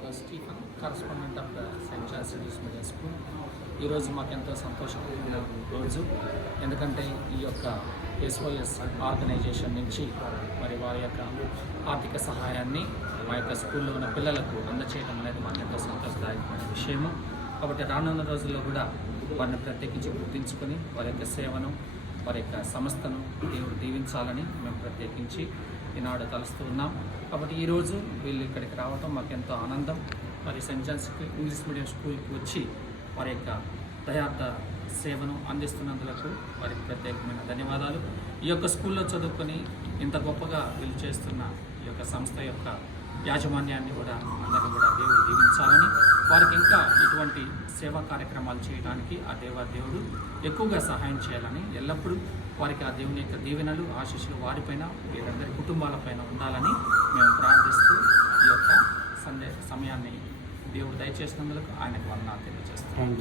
Father Stephen, correspondent of the St. Charles English Medium School. ఈరోజు మాకు ఎంతో సంతోషమైన రోజు, ఎందుకంటే ఈ యొక్క SOS ఆర్గనైజేషన్ నుంచి మరి వారి యొక్క ఆర్థిక సహాయాన్ని మా యొక్క స్కూల్లో ఉన్న పిల్లలకు అందచేయడం అనేది మాకు ఎంతో సంతోషదాయకమైన విషయము. కాబట్టి రానున్న రోజుల్లో కూడా వారిని ప్రత్యేకించి గుర్తించుకొని వారి యొక్క సేవను, వారి యొక్క సంస్థను దేవుడు దీవించాలని మేము ప్రత్యేకించి ఈనాడు తలుస్తూ ఉన్నాం. కాబట్టి ఈరోజు వీళ్ళు ఇక్కడికి రావడం మాకు ఎంతో ఆనందం. మరి సెయింట్ జాన్స్ ఇంగ్లీష్ మీడియం స్కూల్కి వచ్చి వారి యొక్క దయార్థ సేవను అందిస్తున్నందుకు వారికి ప్రత్యేకమైన ధన్యవాదాలు. ఈ యొక్క స్కూల్లో చదువుకొని ఇంత గొప్పగా వీళ్ళు చేస్తున్న ఈ యొక్క సంస్థ యొక్క యాజమాన్యాన్ని కూడా అందరినీ కూడా దేవుడు దీవించాలని, వారికి ఇంకా ఇటువంటి సేవా కార్యక్రమాలు చేయడానికి ఆ దేవుడు ఎక్కువగా సహాయం చేయాలని, ఎల్లప్పుడూ వారికి ఆ దేవుని యొక్క దీవెనలు, ఆశీస్సులు వారిపైన, వీరందరి కుటుంబాలపైన ఉండాలని మేము ప్రార్థిస్తూ ఈ యొక్క సమయాన్ని దేవుడు దయచేసినందుకు ఆయనకు వందనాలు తెలియజేస్తాం.